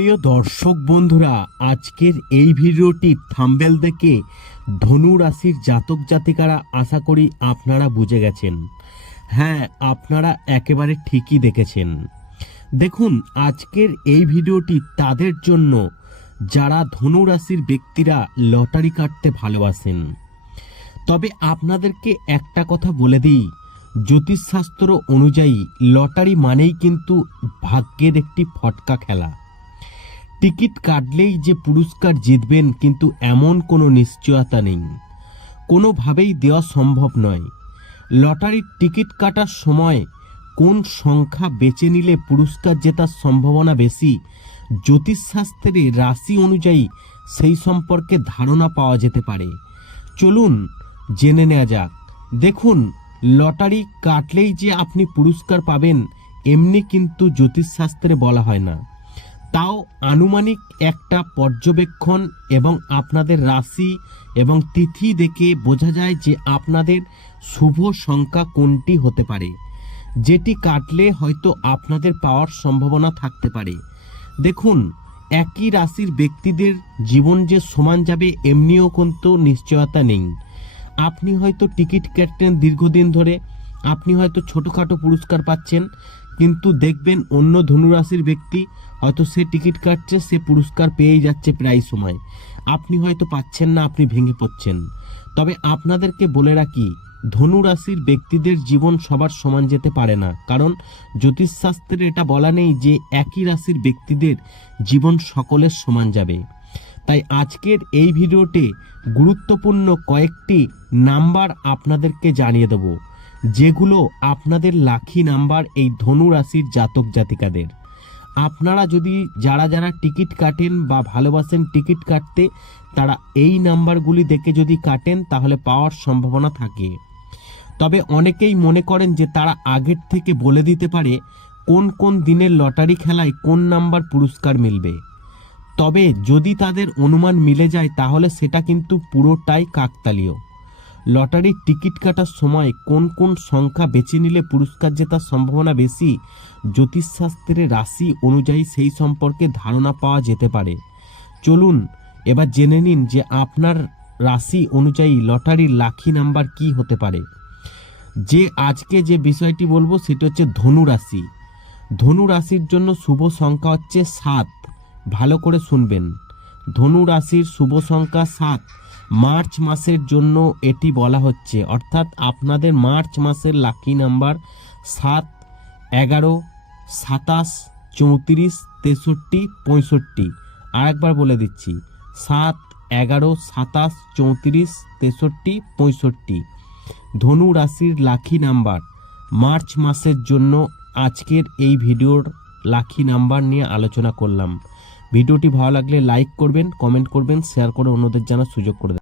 প্রিয় দর্শক বন্ধুরা, আজকের এই ভিডিওটি থাম্বেল দেখে ধনু রাশির জাতক জাতিকারা আশা করি আপনারা বুঝে গেছেন। হ্যাঁ আপনারা একেবারে ঠিকই দেখেছেন। দেখুন, আজকের এই ভিডিওটি তাদের জন্য যারা ধনু রাশির ব্যক্তিরা লটারি কাটতে ভালোবাসেন। তবে আপনাদেরকে একটা কথা বলে দিই, জ্যোতিষশাস্ত্র অনুযায়ী লটারি মানেই কিন্তু ভাগ্যের একটি ফটকা খেলা। টিকিট কাটলেই যে পুরস্কার জিতবেন কিন্তু এমন কোনো নিশ্চয়তা নেই। কোনোভাবেই দেওয়া সম্ভব নয়। লটারির টিকিট কাটার সময় কোন সংখ্যা বেছে নিলে পুরস্কার জেতার সম্ভাবনা বেশি জ্যোতিষশাস্ত্রে রাশি অনুযায়ী সেই সম্পর্কে ধারণা পাওয়া যেতে পারে। চলুন জেনে নেওয়া যাক। দেখুন, লটারি কাটলেই যে আপনি পুরস্কার পাবেন, এমনি কিন্তু জ্যোতিষশাস্ত্রে বলা হয় না। তাও আনুমানিক একটা পর্যবেক্ষণ এবং আপনাদের রাশি এবং তিথি দেখে বোঝা যায় যে আপনাদের শুভ সংখ্যা কোনটি হতে পারে। যেটি কাটলে হয়তো আপনাদের পাওয়ার সম্ভাবনা থাকতে পারে। দেখুন, একই রাশির ব্যক্তিদের জীবন যে সমান যাবে এমনিও কিন্তু নিশ্চয়তা নেই। আপনি হয়তো টিকিট কাটতেন দীর্ঘদিন ধরে, আপনি হয়তো ছোটোখাটো পুরস্কার পাচ্ছেন, কিন্তু দেখবেন অন্য ধনুরাশির ব্যক্তি হয়তো সে টিকিট কাটছে, সে পুরস্কার পেয়েই যাচ্ছে প্রায় সময়। আপনি হয়তো পাচ্ছেন না, আপনি ভেঙে পড়ছেন। তবে আপনাদেরকে বলে রাখি, ধনু রাশির ব্যক্তিদের জীবন সবার সমান যেতে পারে না। কারণ জ্যোতিষশাস্ত্রে এটা বলা নেই যে একই রাশির ব্যক্তিদের জীবন সকলের সমান যাবে। তাই আজকের এই ভিডিওতে গুরুত্বপূর্ণ কয়েকটি নাম্বার আপনাদেরকে জানিয়ে দেব, যেগুলো আপনাদের লাখি নাম্বার এই ধনু রাশির জাতক জাতিকাদের আপনারা যদি যারা যারা টিকিট কাটেন বা ভালোবাসেন টিকিট কাটতে, তারা এই নাম্বারগুলি দেখে যদি কাটেন, তাহলে পাওয়ার সম্ভাবনা থাকে। তবে অনেকেই মনে করেন যে তারা আগের থেকে বলে দিতে পারে কোন কোন দিনের লটারি খেলায় কোন নাম্বার পুরস্কার মিলবে। তবে যদি তাদের অনুমান মিলে যায়, তাহলে সেটা কিন্তু পুরোটাই কাকতালীয়। লটারির টিকিট কাটার সময় কোন কোন সংখ্যা বেছে নিলে পুরস্কার জেতার সম্ভাবনা বেশি? জ্যোতিষশাস্ত্রের রাশি অনুযায়ী সেই সম্পর্কে ধারণা পাওয়া যেতে পারে। চলুন, এবার জেনে নিন যে আপনার রাশি অনুযায়ী লটারির লাখি নাম্বার কি হতে পারে। যে আজকে যে বিষয়টি বলব, সেটি হচ্ছে ধনু রাশি। ধনু রাশির জন্য শুভ সংখ্যা হচ্ছে সাত। ভালো করে শুনবেন। ধনু রাশির শুভ সংখ্যা সাত। মার্চ মাসের জন্য এটি বলা হচ্ছে। অর্থাৎ আপনাদের মার্চ মাসের লাকি নাম্বার সাত, এগারো, সাতাশ, চৌত্রিশ, তেষট্টি, পঁয়ষট্টি। আরেকবার বলে দিচ্ছি, সাত, এগারো, সাতাশ, চৌত্রিশ, তেষট্টি, পঁয়ষট্টি। ধনু রাশির লাখি নাম্বার। মার্চ মাসের জন্য আজকের এই ভিডিওর লাখি নাম্বার নিয়ে আলোচনা করলাম। ভিডিওটি ভালো লাগলে লাইক করবেন, কমেন্ট করবেন, শেয়ার করে অন্যদের জানার সুযোগ করে